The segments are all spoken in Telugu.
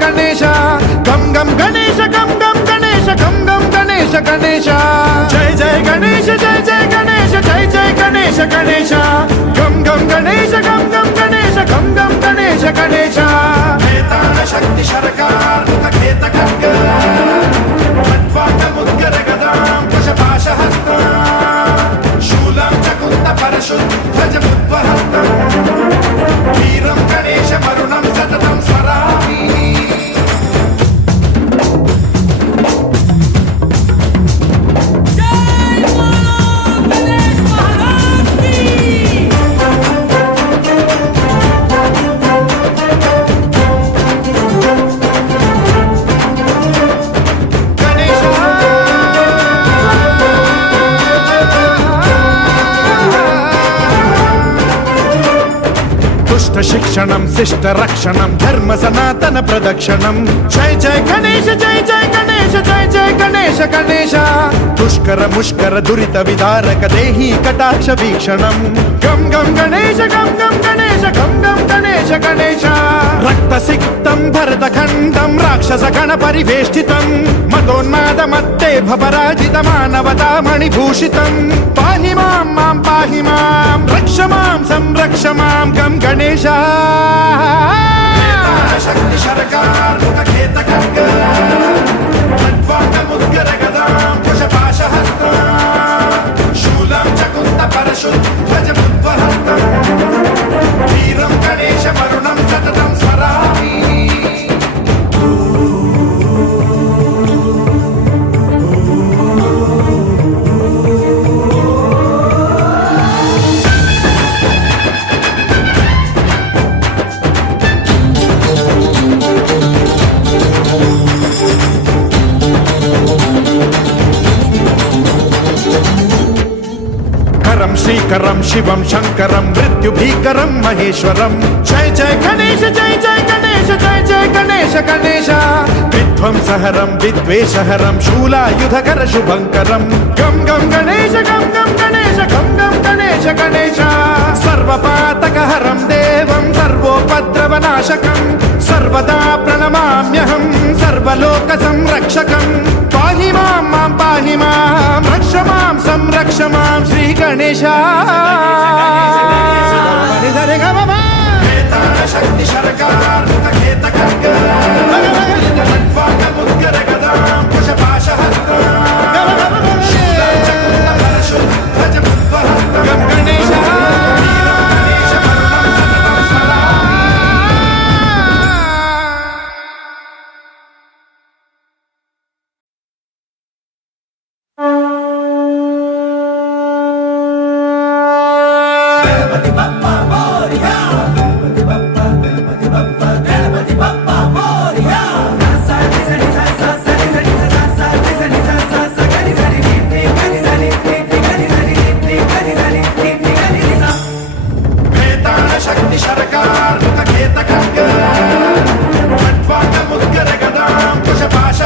गणेश गम गम गणेश गम गम गणेश गम गम गणेश गणेश जय जय गणेश जय जय गणेश जय जय गणेश गणेश गम गम गणेश गम गम गणेश गम गम गणेश गणेश वेतान शक्ति सरकार खेत खड्ग खट्वाट मुद्गर गदां कुशपाश हस्त शूलं च कुन्त परशुद्ध ध्वज मुद्वहस्तं वीरं गणेश वरुणं सततं स्मरामि शिक्षणं शिष्ट रक्षणं धर्म सनातन प्रदक्षिणं जय जय गणेश जय जय गणेश जय जय गणेश गणेश दुष्कर मुष्कर दुरित विदारक देहि कटाक्ष वीक्षणं गम गम गणेश गम गम गणेश गम गम गणेश गणेश रक्त सिक्तं भरत खंडं राक्षस गण परिवेष्टितं मदोन्माद मत्ते भपराजित मानवता मणिभूषितं पाहि मां मां पाहि मां रक्ष मां संरक्ष मां गम गणेश शक्ति सरकार खेत खड्ग खट्वाट मुद्गर गदां कुशपाश हस्त शूलं च कुन्त परशुद्ध ध्वज मुद्वहस्तं वीरं गणेश वरुणं सततं स्मरामि श्रीकरं शिवं शंकरं मृत्युभीकरं महेश्वरं जय जय गणेश जय जय गणेश जय जय गणेश गणेश विध्वंसहरं विद्वेषहरं शूलायुधकर शुभंकरं गम गम गणेश गम गम गणेश गम गम गणेश गणेश सर्वपातकहरं देवं सर्वोपद्रवनाशकं सर्वदा प्रणमाम्यहं सर्वलोकसंरक्षकं पाहि मां मां पाहि मां रक्ष मां संरक्ष मां श्री गणेश शक्ति सरकार खेत खड्ग खट्वाट मुद्गर गदां कुशपाश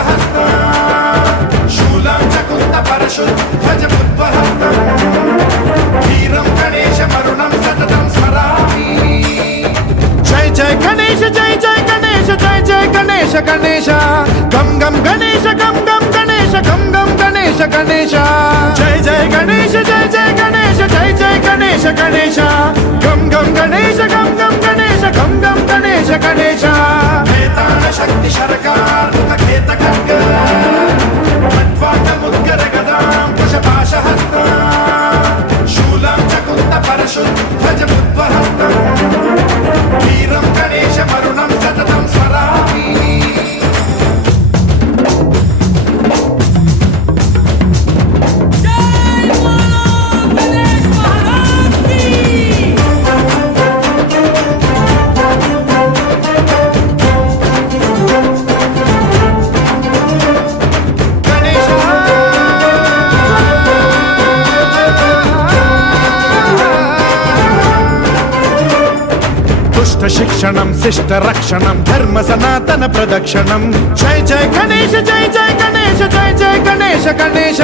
हस्त शूलं च कुन्त परशुद्ध ध्वज मुद्वहस्तं गम गणेश गणेश गम गम गणेश गम गम गणेश गम गम गणेश गणेश जय जय गणेश जय जय गणेश जय जय गणेश गणेश गम गम गणेश गम गम गणेश गम गम गणेश गणेश वेतान शक्ति सरकार खेत खड्ग खट्वाट मुद्गर गदां कुशपाश हस्त शूलं च कुन्त परशुद्ध ध्वज मुद्वहस्तं वीरं गणेश वरुणं सततं स्मरामि गणेश महाराज की शिक्षणं शिष्टरक्षणं धर्म सनातन प्रदक्षिणं जय जय गणेश जय जय गणेश जय जय गणेश गणेश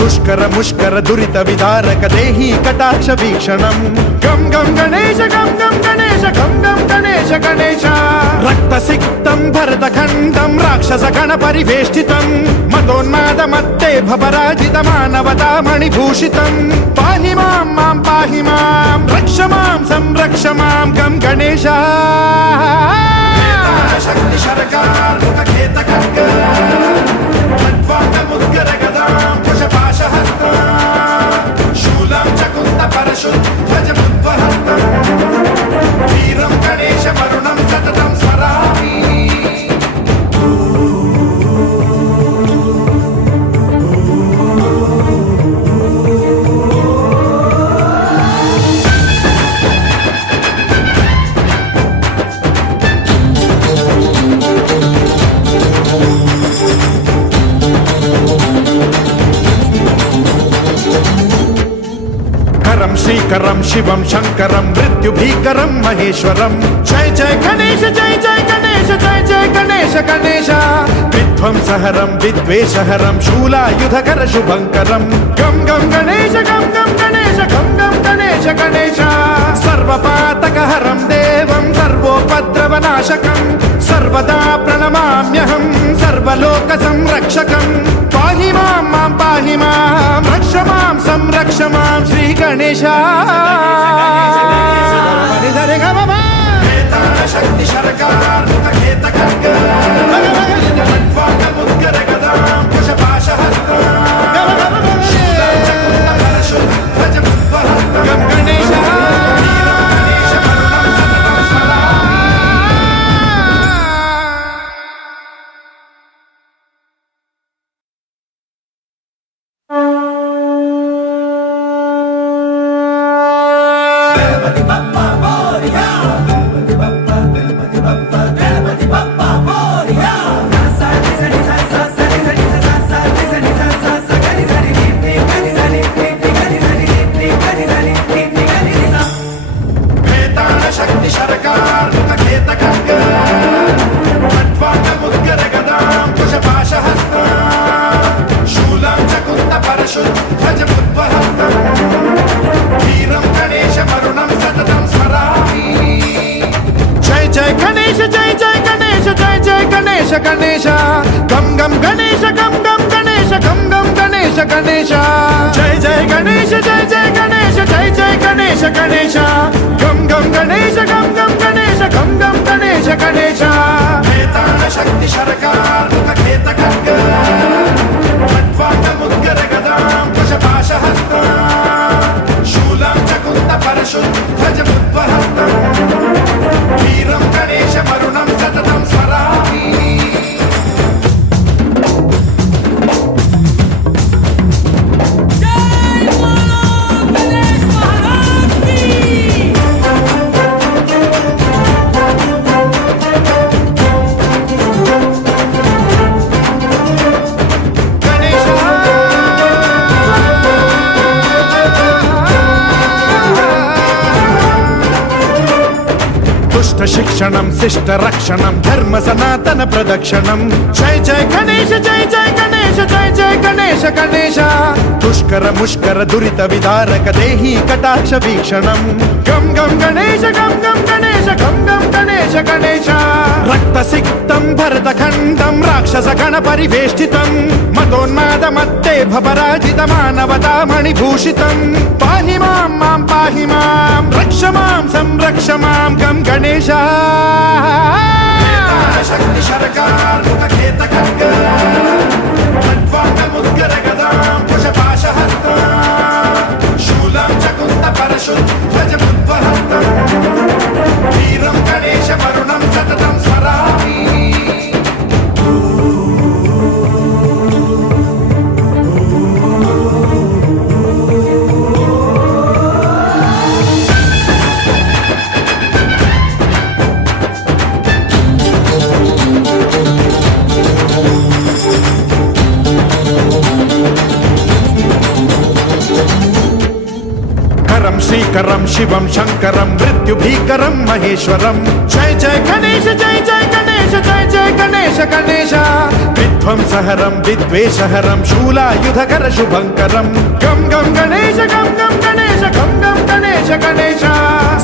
दुष्कर मुष्कर दुरित विदारक देहि कटाक्ष वीक्षणं गम गम गणेश गम गम गणेश गम गम गणेश गणेश रक्तसिक्तं भरतखण्डं राक्षस गण परिवेष्टितं मदोन्माद मत्ते भवराजित मानवता मणिभूषितं पाहि मां मां पाहि मां रक्ष मां संरक्ष मां गम गणेश शक्ति शरकार मुखखेत खड्ग खड्वांग मुद्गर गदां कुशपाशहस्ता शूलं च कुन्द परशुं ध्वज मुद्वहस्तं वीरं गणेश वरुणं सततं स्मरामि श्रीकरं शिवं शंकरं मृत्युभीकरं महेश्वरं जय जय गणेश जय जय गणेश जय जय गणेश गणेश विध्वंसहरं विद्वेषहरं शूलायुधकर शुभंकरं गम गम गणेश गम गम गणेश गम गम गणेश गणेश सर्वपातकहरं देवं सर्वोपद्रवनाशकं सर्वदा प्रणमाम्यहं सर्वलोकसंरक्षकं पाहि मां मां पाहि मां रक्ष मां संरक्ष मां श्री गणेश शक्ति शरकार मुखखेत खड्ग खड्वांग मुद्गर गदां कुशपाशहस्ता शूलं च कुन्द परशुं ध्वज मुद्वहस्तं गम गणेश गणेश गम गम गणेश गम गम गणेश गम गम गणेश गणेश जय जय गणेश जय जय गणेश जय जय गणेश गणेश गम गम गणेश गम गम गणेश गम गम गणेश गणेश शक्ति शरकार मुखखेत खड्ग खड्वांग मुद्गर गदां कुशपाशहस्ता शूलं च कुन्द परशुं ध्वज मुद्वहस्तं वीरं गणेश वरुणं सततं स्मरामि शिक्षणं शिष्टरक्षणं धर्म सनातन प्रदक्षिणं जय जय गणेश जय जय गणेश जय जय गणेश गणेश दुष्कर मुष्कर दुरित विदारक देहि कटाक्ष वीक्षणं गम गम गणेश गम गम गणेश गम गम गणेश गणेश रक्तसिक्तं भरतखण्डं राक्षस गण परिवेष्टितं मदोन्माद मत्ते भवराजित मानवता मणिभूषितं पाहि मां मां पाहि मां रक्ष मां संरक्ष मां गम गणेश शक्ति शरकार मुखखेत खड्ग खड्वांग मुद्गर गदां कुशपाशहस्ता शूलं च कुन्द परशुं ध्वज मुद्वहस्तं वीरं गणेश वरुणं सततं स्मरामि శ్రీకరం శివం శంకరం మృత్యుభీకరం మహేశ్వరం జయ జయ గణేశ జయ జయ గణేశ జయ జయ గణేశ గణేశ విధ్వంసహరం విద్వేషహరం శూలాయుధకర శుభంకరం గం గం గణేశ గం గం గణేశ గం గం గణేశ గణేశ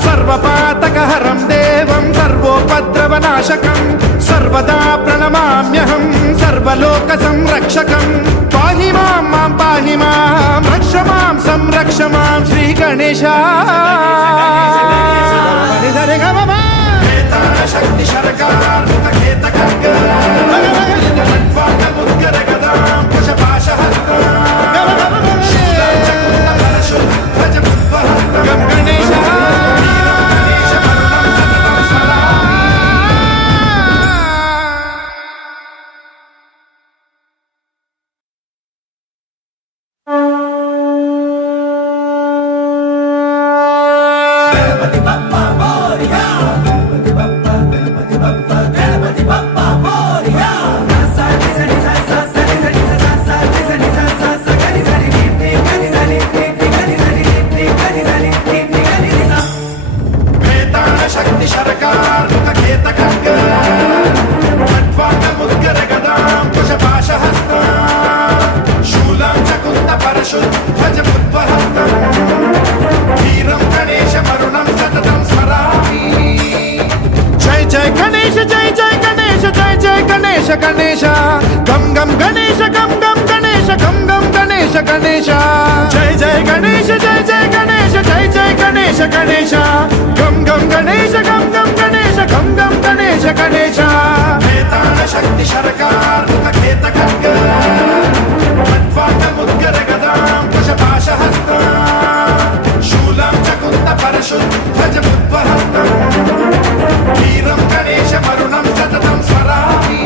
సర్వపాతకహరం దేవం సర్వోపద్రవనాశకం సర్వదా ప్రణమామ్యహం సర్వలోక సంరక్షకం పాహి మాం మాం పాహి మాం రక్ష మాం సంరక్ష మాం శ్రీ గణేశ శక్తి శరకార్ ఖేత ఖడ్గ ముద్గర గదాం కుశపాశ గం గణేశ శక్తి శరకార్ ఖేత ఖడ్గ ముద్గర గదాం కుశపాశ శూలం చకుంద పరశు ధ్వజ ముద్వహస్తం వీరం గణేశ మరుణం సతతం స్మరామి జయ జయ గణేశ జయ జయ గణేశ జయ జయ గణేశ గణేశ గం గం గణేశ గం గం గణేశ గం గం గణేశ గణేశ జయ జయ గణేశ జయ జయ గణేశ జయ జయ గణేశ గణేశ గం గం గణేశ గం గం గణేశ గం గం గణేశ గణేశ శక్తి శరకార్ ఖేత ఖడ్గ ముద్గర గదాం కుశపాశ శూలం చకుంద పరశు ధ్వజ ముద్వహస్తం వీరం గణేశ మరుణం సతతం స్మరామి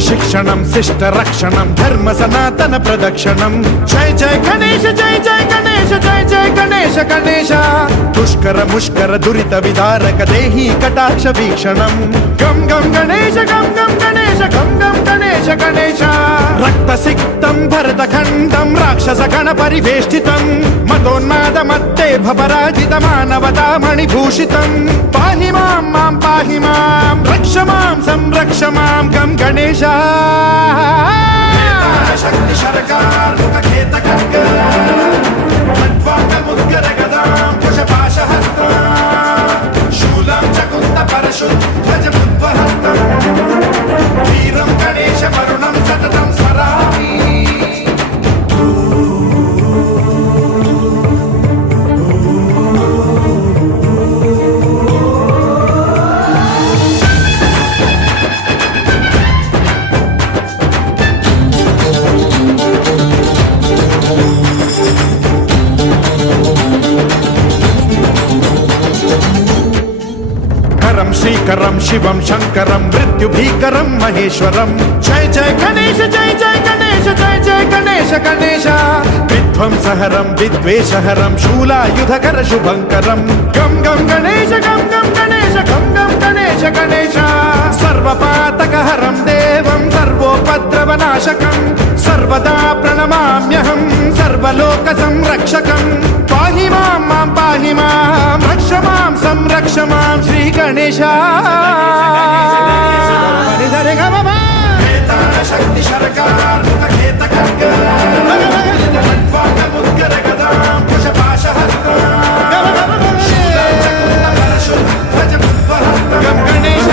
శిక్షణం శిష్ట రక్షణం ధర్మ సనాతన ప్రదక్షిణం జయ జయ గణేశ జయ జయ గణేశ జయ జయ గణేశ గణేశ దుష్కర ముష్కర దురిత విదారక దేహి కటాక్ష వీక్షణం గం గం గణేశ గం గం గణేశ గం గం గణేశ గణేశ రక్త సిక్తం భరత ఖండం రాక్షస గణ పరివేష్టితం మతోన్మాద మత్తే భపరాజిత మానవతా మణిభూషితం పాహి మాం మాం పాహి మాం రక్ష మాం సంరక్ష మాం గం గణేశ శక్తి శరకార్ ఖేత ఖడ్గ ముద్గర గదాం కుశపాశ శూలం చకుంద పరశు ధ్వజ ముద్వహస్తం వీరం గణేశ మరుణం సతతం స్మరామి శ్రీకరం శివం శంకరం మృత్యుభీకరం మహేశ్వరం జయ జయ గణేశ జయ జయ గణేశ జయ జయ గణేశ గణేశ విధ్వంసహరం విద్వేషహరం శూలాయుధకర శుభంకరం గం గం గణేశ గం గం గణేశ గం గం గణేశ గణేశ సర్వపాతకహరం దేవం సర్వోపద్రవనాశకం సర్వదా ప్రణమామ్యహం సర్వలోక సంరక్షకం పాహి మాం మాం పాహి మాం రక్ష మాం సంరక్ష మాం శ్రీ గణేశ శక్తి శరకార్ ఖేత ఖడ్గ ముద్గర గదాం కుశపాశ శూలం చకుంద పరశు ధ్వజ ముద్వహస్తం గం Ganesha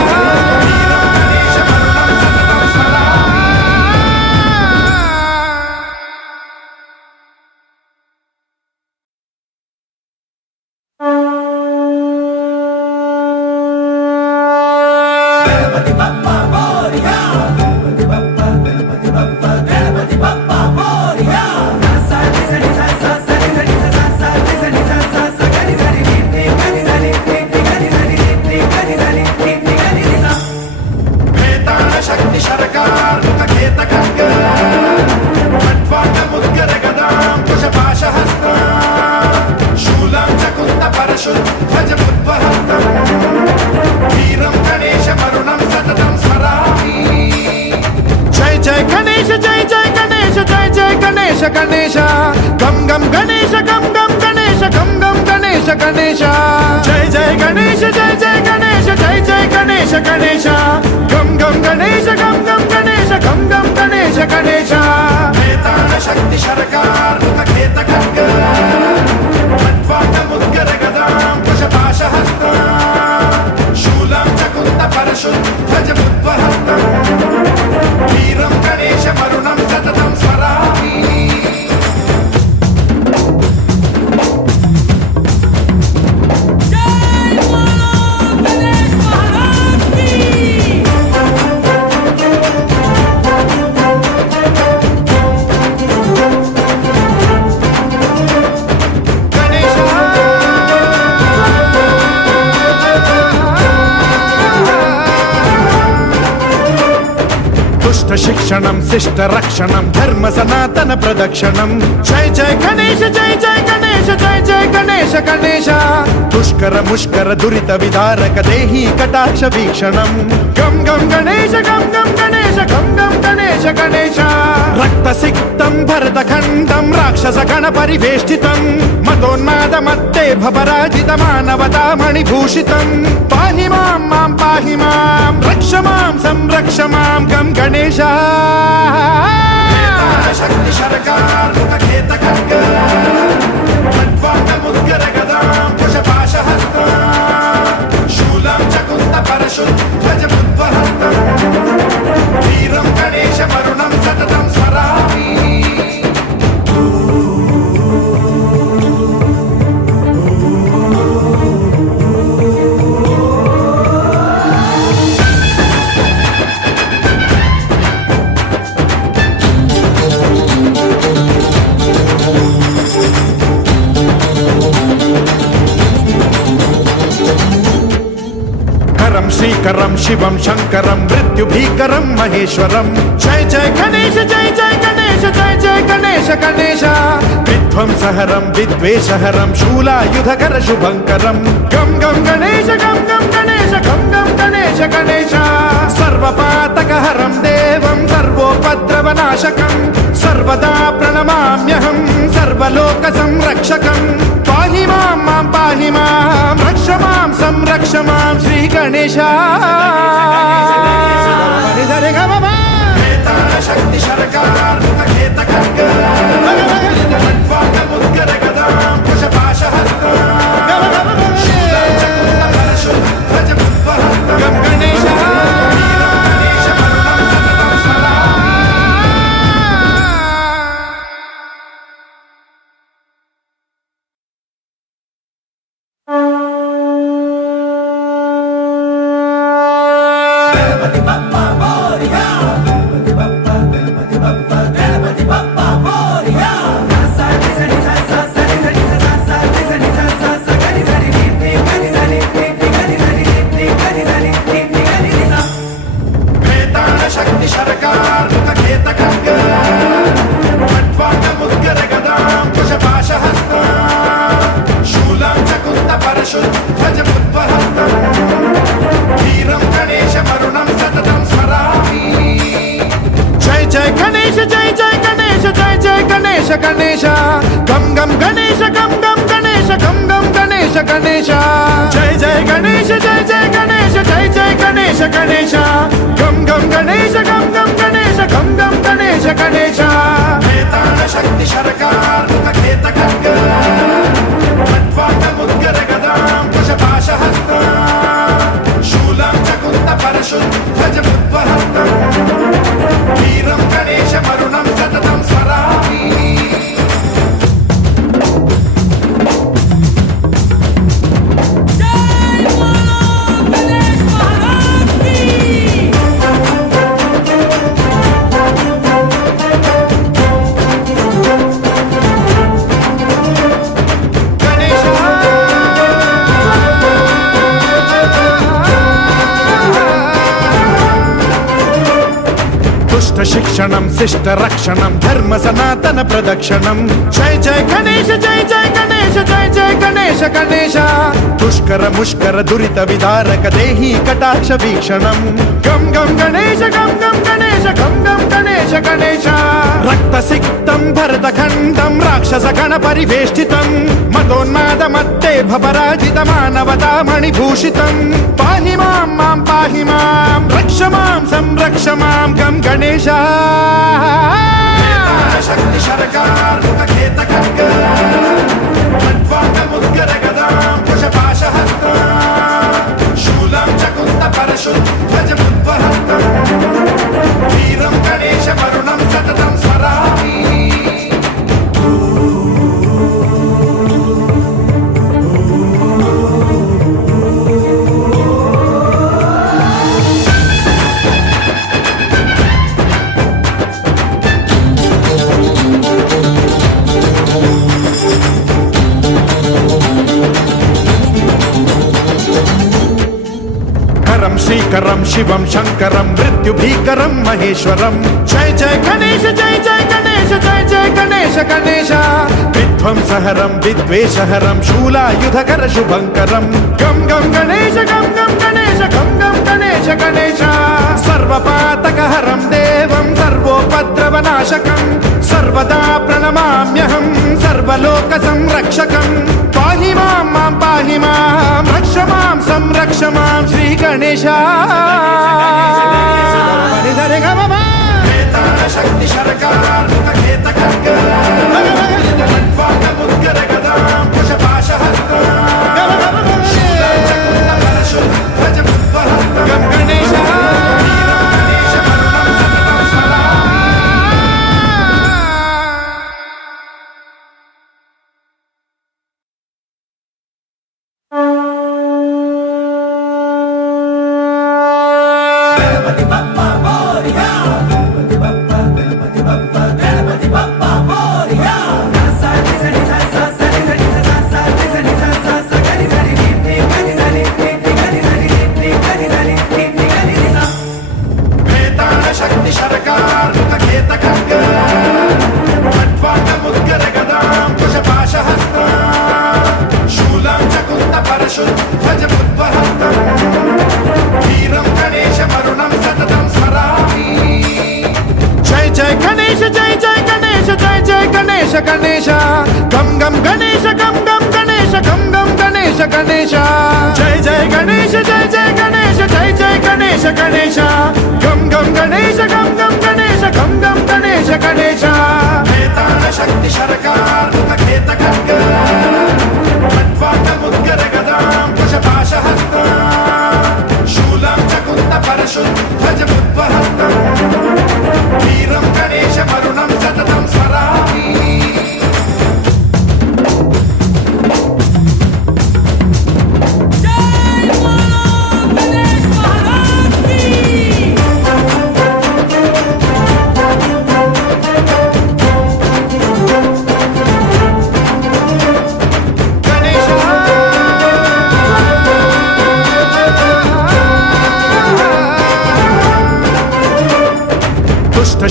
Bappa Moria, Gणपति Bappa Moria. परशुध्वजमुद्वहस्तम् वीरं गणेशमरुणं सततं स्मरामि जय जय गणेश जय जय गणेश जय जय गणेश गणेश गम गम गणेश गम गम गणेश गम गम गणेश गणेश जय जय गणेश जय जय गणेश जय जय गणेश गणेश गम गम गणेश गम गम गणेश गम गम गणेश गणेश वेतान शक्ति शरकार मुखखेत खड्ग खट्वाङ्गमुद्गर गदां कुशपाशहस्तां शूलं च कुन्द परशुध्वजमुद्वहस्तम् वीरं गणेशमरुणं सततं स्मरामि शिक्षणं शिष्ट रक्षणं धर्म सनातन प्रदक्षिणं जय जय गणेश जय जय गणेश जय जय गणेश गणेश दुष्कर मुष्कर दुरित विदारक देहि कटाक्ष वीक्षणं गम गम गणेश गम गम गणेश गम गम गणेश गणेश रक्त सिक्तं भरत खण्डं राक्षस गण परिवेष्टितं मदोन्माद मत्ते भपराजित मानवता मणिभूषितं पाहि मां मां पाहि मां रक्ष मां संरक्ष मां गम गणेश शक्ति शरकार मुखखेत खड्ग खट्वाङ्गमुद्गर गदां कुशपाशहस्तां शूलं च कुन्द परशुध्वजमुद्वहस्तम् वीरं गणेशमरुणं सततं स्मरामि श्रीकरं शिवं शंकरं मृत्युभीकरं महेश्वरं जय जय गणेश जय जय गणेश जय जय गणेश गणेश विध्वंसहरं विद्वेषहरं शूलायुधकर शुभंकरं गम गम गणेश गम गम गणेश गम गम गणेश गणेश सर्वपातकहरं देवं सर्वोपद्रवनाशकं सर्वदा प्रणमाम्यहं सर्वलोकसंरक्षकं पाहि मां मां पाहि मां रक्ष मां संरक्ष मां श्री गणेश शक्ति शरकार मुखखेत खड्ग खट्वाङ्गमुद्गर गदां कुशपाशहस्तां शूलं च कुन्द परशुध्वजमुद्वहस्तम् गम गणेश शक्ति शरकार मुखखेत खड्ग खट्वाङ्गमुद्गर गदां कुशपाशहस्तां शूलं च कुन्द परशुध्वजमुद्वहस्तम् वीरं गणेशमरुणं सततं स्मरामि जय जय गणेश जय जय गणेश जय जय गणेश गणेश गम गम गणेश गम गम गणेश गम गम गणेश गणेश जय जय गणेश जय जय गणेश जय जय गणेश गणेश गम गम गणेश गम गम गणेश गम गम गणेश गणेश वेतान शक्ति शरकार मुखखेत खड्ग खट्वाङ्गमुद्गर गदां कुशपाशहस्तां शूलं च कुन्द परशुध्वजमुद्वहस्तम् वीरं गणेशमरुणं सततं स्मरामि शिक्षणं शिष्ट रक्षणं धर्म सनातन प्रदक्षिणं जय जय गणेश जय जय गणेश जय जय गणेश గణేశ గణేశ దుష్కర ముష్కర దురిత విదారక దేహి కటాక్ష వీక్షణం గం గం గణేశ గం గం గణేశ గం గం గణేశ గణేశ రక్త సిక్తం భరత ఖండం రాక్షస గణ పరివేష్టితం మతోన్మాద మత్తే భపరాజిత మానవతా మణిభూషితం పాహి మాం మాం పాహి మాం రక్ష మాం సంరక్ష మాం గం గణేశ శక్తి శరకార్ ముఖేత ఖడ్గ ఖడ్వాంగ ముద్గర గదాం కుశపాశ హస్త శూలం చకుంత పరశు ధ్వజ ముద్వహస్తం వీరం గణేశ వరుణం సతతం స్మరామి శ్రీకరం శివం శంకరం మృత్యుభీకరం మహేశ్వరం జయ జయ గణేశ జయ జయ గణేశ జయ జయ గణేశ గణేశ విధ్వంసహరం విద్వేషహరం శూలాయుధకర శుభంకరం గం గం గణేశ గం గం గణేశ గం గం గణేశ గణేశ సర్వపాతకహరం దేవం సర్వోపద్రవనాశకం సర్వదా ప్రణమామ్యహం సర్వలోక సంరక్షకం పాహి మాం మాం పాహి మాం రక్ష మాం సంరక్ష మాం శ్రీ గణేశ శక్తి శరకార్ ముఖేత ఖడ్గ ఖడ్వాంగ ముద్గర గదాం కుశపాశ హస్త శూలం చకుంత పరశు ధ్వజ ముద్వహస్తం గం గణేశ శక్తి శరకార్ ముఖేత ఖడ్గ ఖడ్వాంగ ముద్గర గదాం కుశపాశ హస్త శూలం చకుంత పరశు ధ్వజ ముద్వహస్తం వీరం గణేశ వరుణం సతతం స్మరామి జయ జయ గణేశ జయ జయ గణేశ జయ జయ గణేశ గణేశ గం గం గణేశ గం గం గణేశ గం గం గణేశ గణేశ జయ జయ గణేశ జయ జయ గణేశ జయ జయ గణేశ గణేశ గం గం గణేశ గం గం గణేశ గం గం గణేశ గణేశ శక్తి శరకార్ ముఖేత ఖడ్గ ఖడ్వాంగ ముద్గర గదాం కుశపాశ హస్త శూలం చకుంత పరశు ధ్వజ ముద్వహస్తం వీరం గణేశ వరుణం సతతం స్మరామి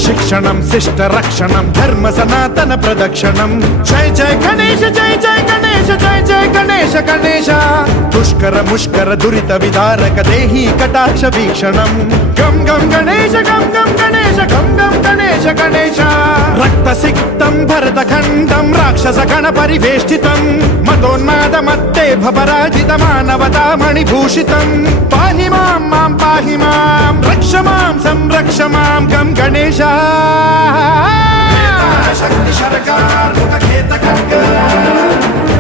శిక్షణం శిష్ట రక్షణం ధర్మ సనాతన ప్రదక్షిణం జయ జయ గణేశ జయ జయ గణేశ జయ జయ గణేశ గణేశ దుష్కర ముష్కర దురిత విదారక దేహి కటాక్ష వీక్షణం గం గం గణేశ గం గం గణేశ గం గం గణేశ గణేశ రక్త సిక్తం భరత ఖండం రాక్షస గణ పరివేష్టితం మతోన్మాద మత్తే భపరాజిత మానవతా మణిభూషితం పాహి మాం మాం పాహి మాం రక్ష మాం సంరక్ష మాం గం గణేశ శక్తి శరకార్ ముఖేత ఖడ్గ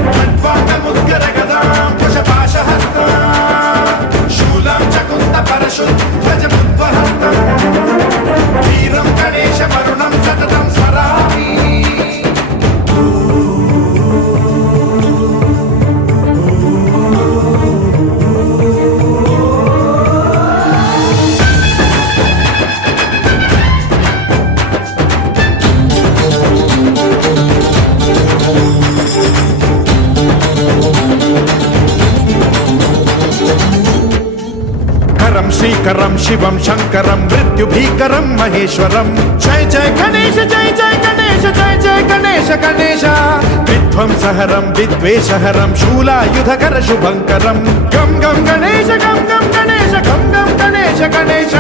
ఖడ్వాంగ ముద్గర గదాం కుశపాశ హస్త శూలం చకుంత పరశు ధ్వజ ముద్వహస్తం వీరం గణేశ వరుణం సతతం స్మరామి శ్రీకరం శివం శంకరం మృత్యుభీకరం మహేశ్వరం జయ జయ గణేశ జయ జయ గణేశ జయ జయ గణేశ గణేశ విధ్వంసహరం విద్వేషహరం శూలాయుధకర శుభంకరం గం గం గణేశ గం గం గణేశ గం గం గణేశ గణేశ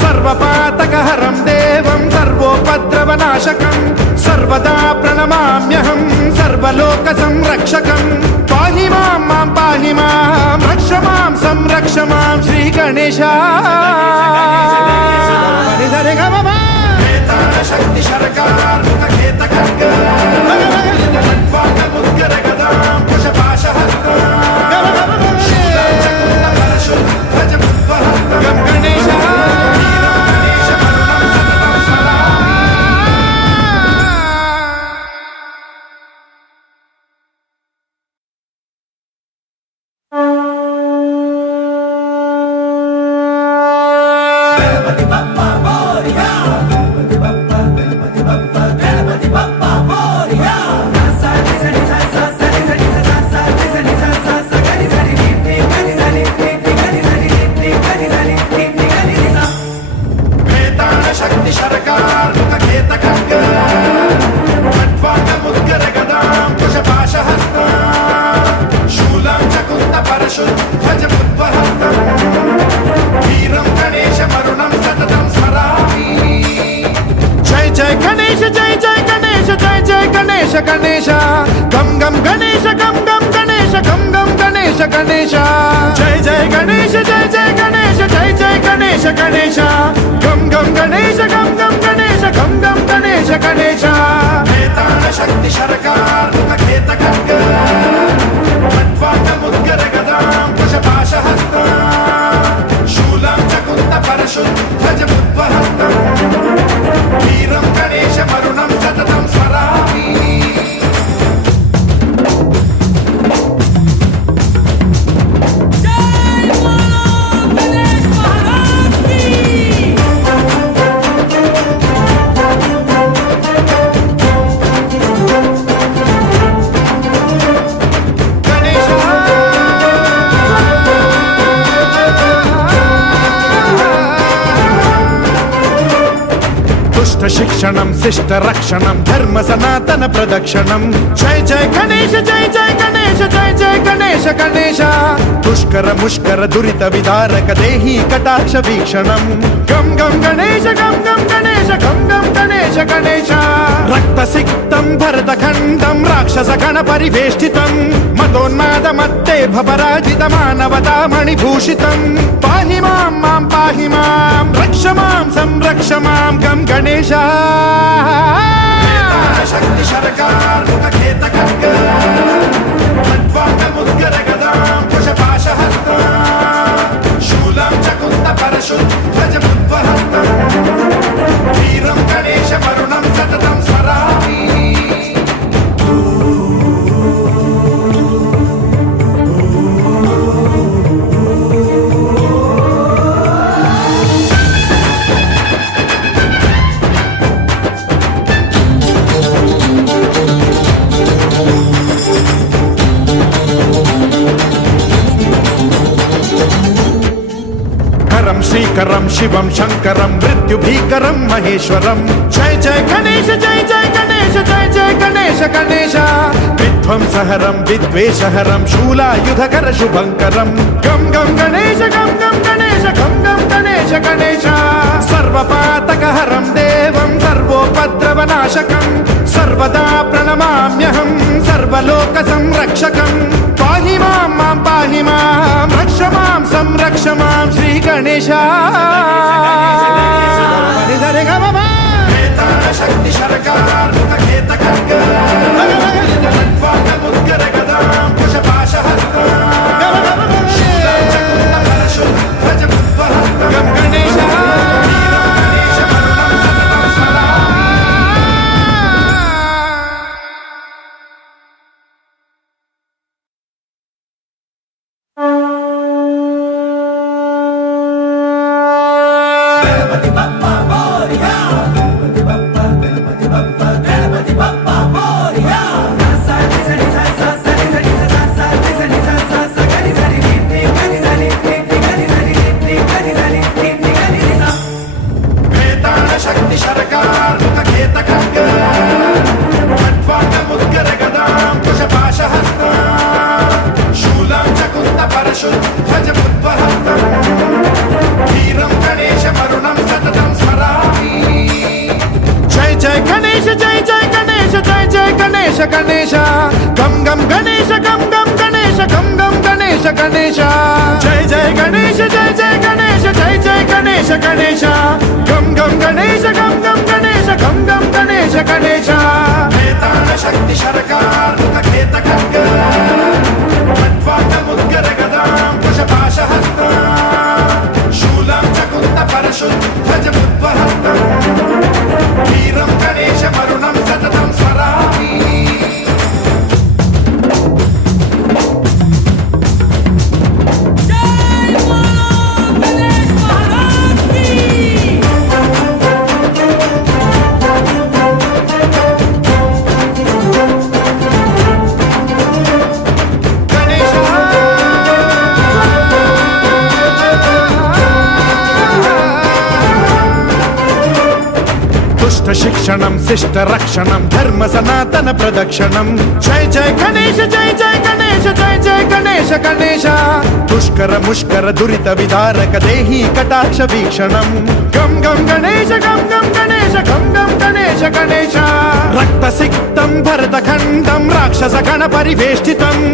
సర్వపాతకహరం దేవం సర్వోపద్రవనాశకం సర్వదా ప్రణమామ్యహం సర్వలోక సంరక్షకం పాహి మాం మాం పాహి మాం రక్ష మాం సంరక్ష మాం శ్రీ గణేశ శక్తి శరకార్ ముఖేత ఖడ్గ ముద్గర గదాం కుశపాశ హస్త గణేశ గణేశ గం గం గణేశ గం గం గణేశ గం గం గణేశ గణేశ జయ జయ గణేశ జయ జయ గణేశ జయ జయ గణేశ గణేశ గం గం గణేశ గం గం గణేశ గం గం గణేశ గణేశ శక్తి శరకార్ ముఖేత ఖడ్గ ముద్గర గదాం కుశపాశ హస్త శూలం చకుంద పరశు ధ్వజ ముద్వహస్తం వీరం గణేశ మరుణం సతతం స్మరామి శిక్షణం శిష్ట రక్షణం ధర్మ సనాతన ప్రదక్షిణం జయ జయ గణేశ జయ జయ గణేశ జయ జయ గణేశ గణేశ దుష్కర ముష్కర దురిత విదారక దేహి కటాక్ష వీక్షణం గం గం గణేశ గం గం గణేశ గం గం గణేశ గణేశ రక్త సిక్తం భరత ఖండం రాక్షస గణ పరివేష్టితం మతోన్మాద మత్తే భపరాజిత మానవతా మణిభూషితం పాహి మాం మాం పాహి మాం రక్ష మాం సంరక్ష మాం గం గణేశ శక్తి శరకార్ ముఖేత ఖడ్గ ముద్గర గదాం కుశపాశ హస్త శూలం చకుంద పరశు ధ్వజ ముద్వహస్తం వీరం గణేశ మరుణం సతతం స్మరామి శ్రీకరం శివం శంకరం మృత్యుభీకరం మహేశ్వరం జయ జయ గణేశ జయ జయ గణేశ జయ జయ గణేశ గణేశ విధ్వంసహరం విద్వేషహరం శూలాయుధకర శుభంకరం గం గం గణేశ గం గం గణేశ గం గం గణేశ గణేశ సర్వపాతకహరం దేవం సర్వోపద్రవనాశకం సర్వదా ప్రణమామ్యహం సర్వలోక సంరక్షకం పాహి మాం మాం పాహి మాం రక్ష మాం సంరక్ష మాం శ్రీ గణేశ శక్తి శరకార్ ముఖేత ఖడ్గ ముద్గర గదాం కుశపాశ హస్త శూలం చకుంద పరశు ధ్వజ ముద్వహస్తం గం గణేశ परशुद्धजमुद्वहस्तम् वीरं गणेश मरुणं सततं स्मरामि जय जय गणेश जय जय गणेश जय जय गणेश गणेश गम गम गणेश गम गम गणेश गम गम गणेश गणेश जय जय गणेश जय जय गणेश जय जय गणेश गणेश गम गम गणेश गम गम गणेश गम गम गणेश गणेश वेताळ शक्ति शरकार मुखखेत खड्ग खट्वाङ्ग मुद्गर गदां कुशपाशहस्ता शूलं च कुन्द परशुद्धजमुद्वहस्तम् वीरं गणेश मरुणं सततं स्मरामि शिक्षणं शिष्ट रक्षणं धर्म सनातन प्रदक्षिणं जय जय गणेश जय जय गणेश जय जय गणेश गणेश दुष्कर मुष्कर दुरित विदारक देहि कटाक्ष वीक्षणं गम गम गणेश गम गम गणेश गम गम गणेश गणेश रक्त सिक्तं भरतखण्डं राक्षस गण परिवेष्टितम्